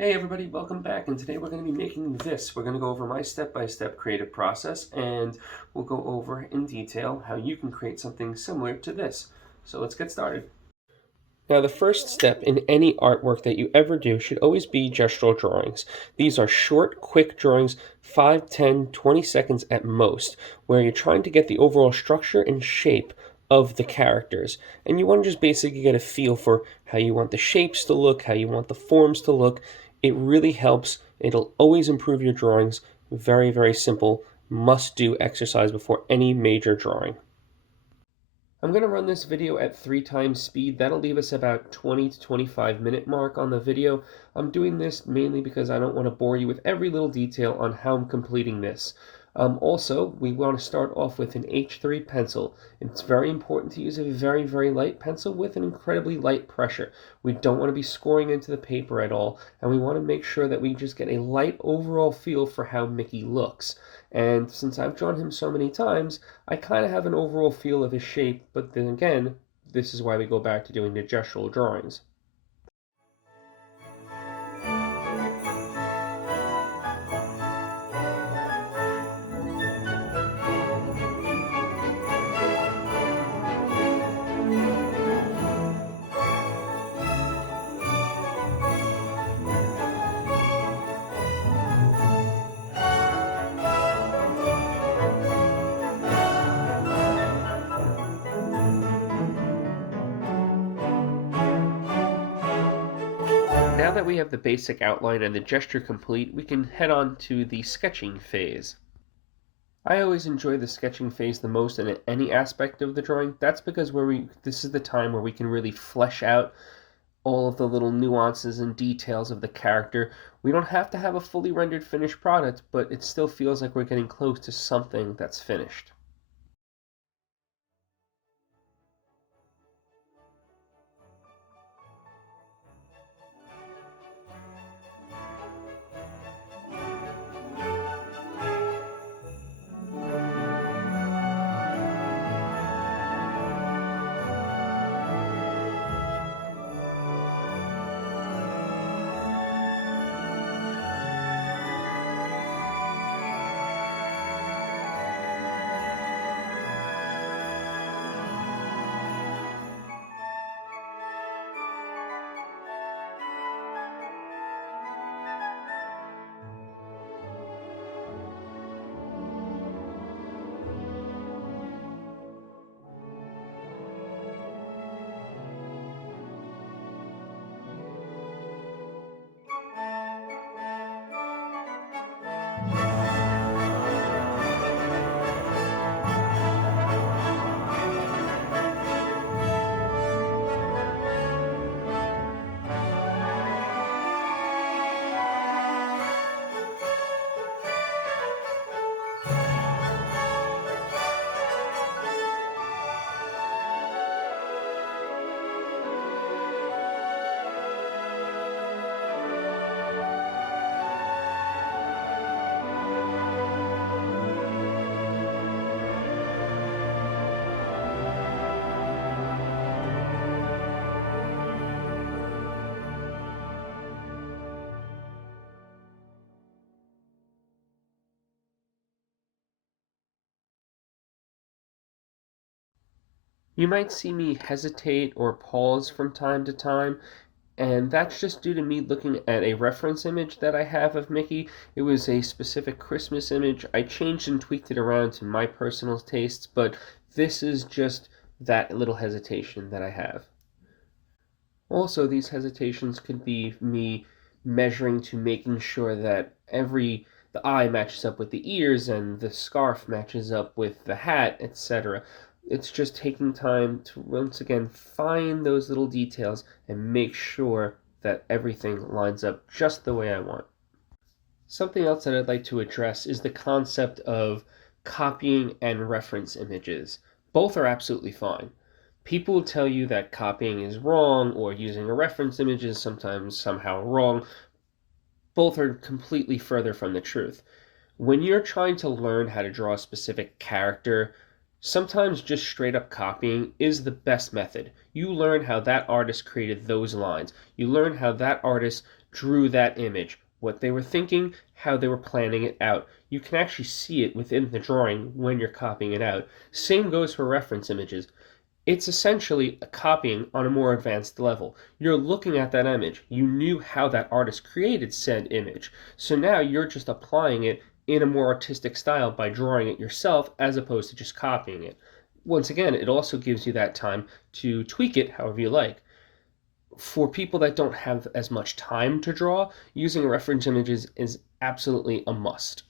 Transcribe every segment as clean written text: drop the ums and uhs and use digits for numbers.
Hey everybody, welcome back, and today we're going to be making this. We're going to go over my step-by-step creative process, and we'll go over in detail how you can create something similar to this. So let's get started. Now, the first step in any artwork that you ever do should always be gestural drawings. These are short, quick drawings, 5, 10, 20 seconds at most, where you're trying to get the overall structure and shape of the characters. And you want to just basically get a feel for how you want the shapes to look, how you want the forms to look. It really helps. It'll always improve your drawings. Very, very simple, must-do exercise before any major drawing. I'm going to run this video at 3 times speed. That'll leave us about 20 to 25-minute mark on the video. I'm doing this mainly because I don't want to bore you with every little detail on how I'm completing this. Also, we want to start off with an H3 pencil. It's very important to use a very, very light pencil with an incredibly light pressure. We don't want to be scoring into the paper at all, and we want to make sure that we just get a light overall feel for how Mickey looks. And since I've drawn him so many times, I kind of have an overall feel of his shape, but then again, this is why we go back to doing the gestural drawings. Now that we have the basic outline and the gesture complete, we can head on to the sketching phase. I always enjoy the sketching phase the most in any aspect of the drawing. That's because this is the time where we can really flesh out all of the little nuances and details of the character. We don't have to have a fully rendered finished product, but it still feels like we're getting close to something that's finished. You might see me hesitate or pause from time to time, and that's just due to me looking at a reference image that I have of Mickey. It was a specific Christmas image. I changed and tweaked it around to my personal tastes, but this is just that little hesitation that I have. Also, these hesitations could be me measuring to making sure that the eye matches up with the ears and the scarf matches up with the hat, etc. It's just taking time to once again find those little details and make sure that everything lines up just the way I want. Something else that I'd like to address is the concept of copying and reference images. Both are absolutely fine. People will tell you that copying is wrong or using a reference image is sometimes somehow wrong. Both are completely further from the truth. When you're trying to learn how to draw a specific character, sometimes just straight up copying is the best method. You learn how that artist created those lines. You learn how that artist drew that image, what they were thinking, how they were planning it out. You can actually see it within the drawing when you're copying it out. Same goes for reference images. It's essentially a copying on a more advanced level. You're looking at that image. You knew how that artist created said image. So now you're just applying it in a more artistic style by drawing it yourself as opposed to just copying it. Once again, it also gives you that time to tweak it however you like. For people that don't have as much time to draw, using reference images is absolutely a must.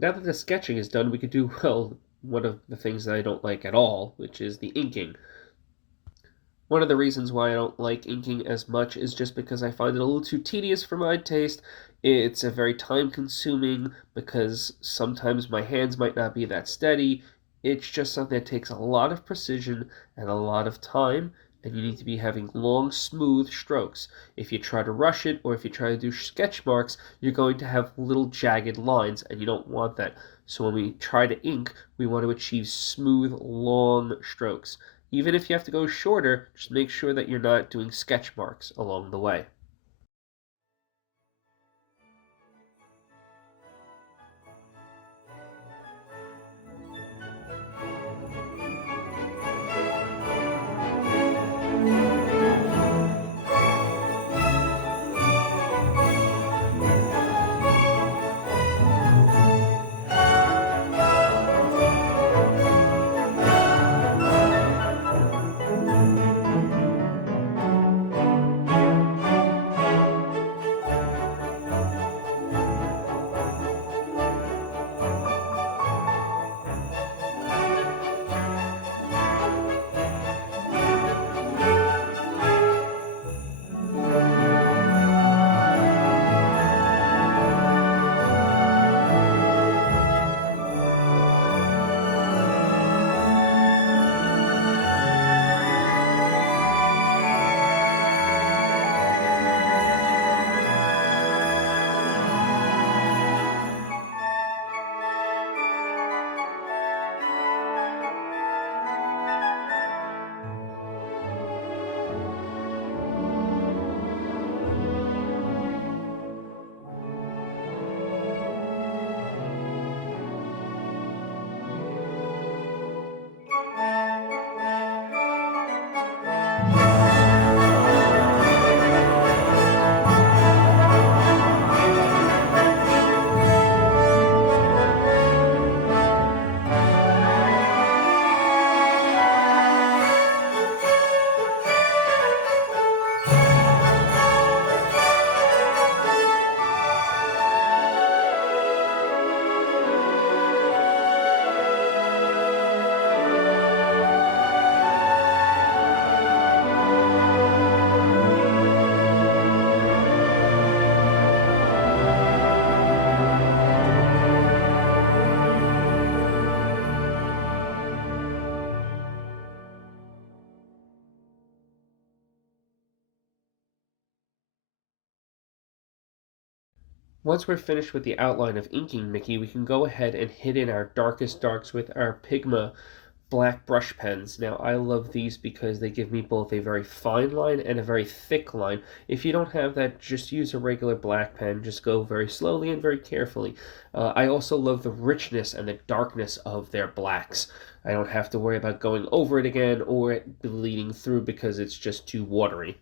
Now that the sketching is done, we could do, well, one of the things that I don't like at all, which is the inking. One of the reasons why I don't like inking as much is just because I find it a little too tedious for my taste. It's a very time consuming because sometimes my hands might not be that steady. It's just something that takes a lot of precision and a lot of time, and you need to be having long, smooth strokes. If you try to rush it or if you try to do sketch marks, you're going to have little jagged lines, and you don't want that. So when we try to ink, we want to achieve smooth, long strokes. Even if you have to go shorter, just make sure that you're not doing sketch marks along the way. Once we're finished with the outline of inking Mickey, we can go ahead and hit in our darkest darks with our Pigma black brush pens. Now, I love these because they give me both a very fine line and a very thick line. If you don't have that, just use a regular black pen. Just go very slowly and very carefully. I also love the richness and the darkness of their blacks. I don't have to worry about going over it again or it bleeding through because it's just too watery.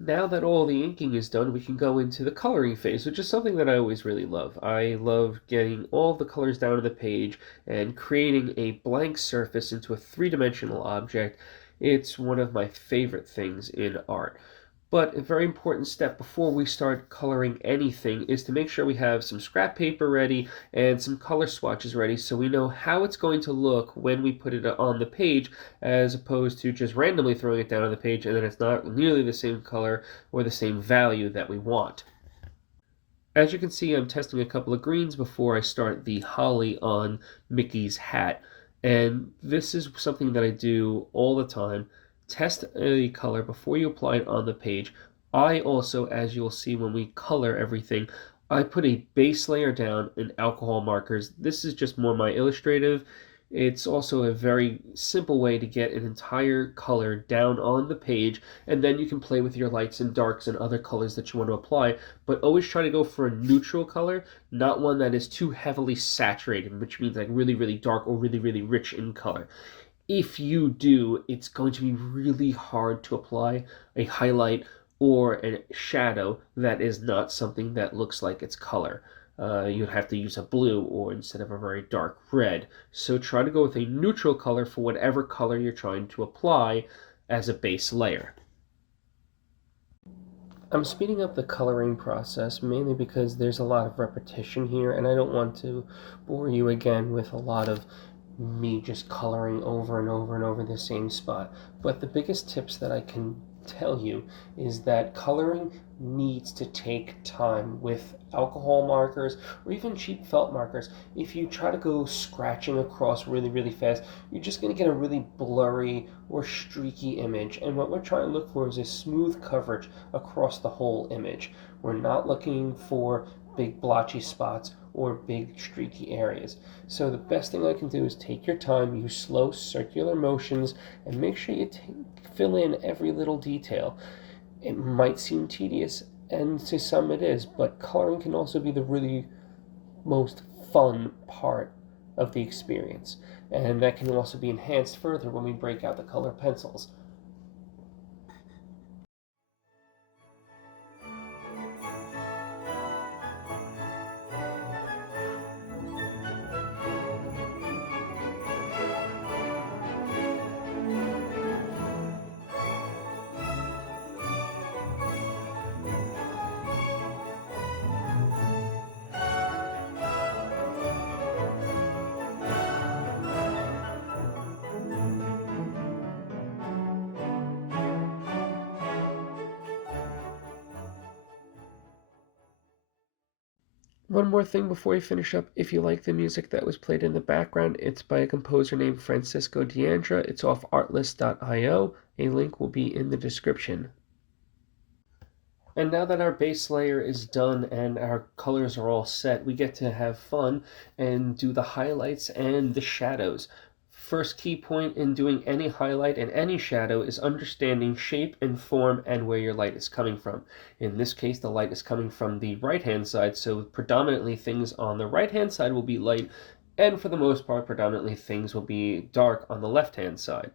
Now that all the inking is done, we can go into the coloring phase, which is something that I always really love. I love getting all the colors down to the page and creating a blank surface into a three-dimensional object. It's one of my favorite things in art. But a very important step before we start coloring anything is to make sure we have some scrap paper ready and some color swatches ready so we know how it's going to look when we put it on the page, as opposed to just randomly throwing it down on the page and then it's not nearly the same color or the same value that we want. As you can see, I'm testing a couple of greens before I start the holly on Mickey's hat. And this is something that I do all the time. Test a color before you apply it on the page. I also, as you'll see when we color everything, I put a base layer down in alcohol markers. This is just more my illustrative. It's also a very simple way to get an entire color down on the page, and then you can play with your lights and darks and other colors that you want to apply, but always try to go for a neutral color, not one that is too heavily saturated, which means like really, really dark or really, really rich in color. If you do, it's going to be really hard to apply a highlight or a shadow that is not something that looks like its color. You'd have to use a blue or instead of a very dark red. So try to go with a neutral color for whatever color you're trying to apply as a base layer. I'm speeding up the coloring process mainly because there's a lot of repetition here and I don't want to bore you again with a lot of me just coloring over and over and over the same spot. But the biggest tips that I can tell you is that coloring needs to take time with alcohol markers or even cheap felt markers. If you try to go scratching across really, really fast, you're just going to get a really blurry or streaky image. And what we're trying to look for is a smooth coverage across the whole image. We're not looking for big blotchy spots or big streaky areas. So the best thing I can do is take your time, use slow circular motions, and make sure you fill in every little detail. It might seem tedious, and to some it is, but coloring can also be the really most fun part of the experience. And that can also be enhanced further when we break out the color pencils. One more thing before we finish up. If you like the music that was played in the background, it's by a composer named Francisco D'Andra. It's off artlist.io. A link will be in the description. And now that our base layer is done and our colors are all set, we get to have fun and do the highlights and the shadows. First key point in doing any highlight and any shadow is understanding shape and form and where your light is coming from. In this case, the light is coming from the right-hand side, so predominantly things on the right-hand side will be light, and for the most part, predominantly things will be dark on the left-hand side.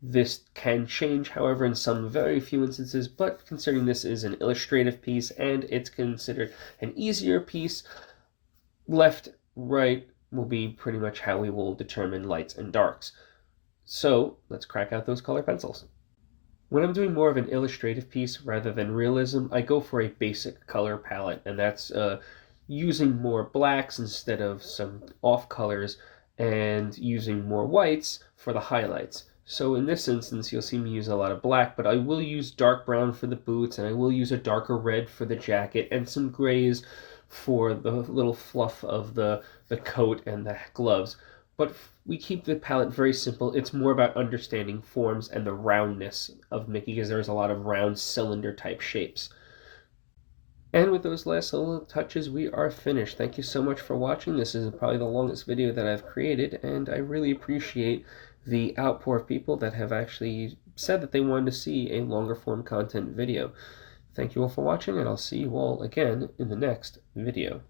This can change, however, in some very few instances, but considering this is an illustrative piece and it's considered an easier piece, left, right will be pretty much how we will determine lights and darks. So let's crack out those color pencils. When I'm doing more of an illustrative piece rather than realism, I go for a basic color palette, and that's using more blacks instead of some off colors and using more whites for the highlights. So in this instance, you'll see me use a lot of black, but I will use dark brown for the boots, and I will use a darker red for the jacket, and some grays for the little fluff of the coat and the gloves. But we keep the palette very simple. It's more about understanding forms and the roundness of Mickey, because there's a lot of round cylinder type shapes. And with those last little touches, we are finished. Thank you so much for watching. This is probably the longest video that I've created, and I really appreciate the outpour of people that have actually said that they wanted to see a longer form content video. Thank you all for watching, and I'll see you all again in the next video.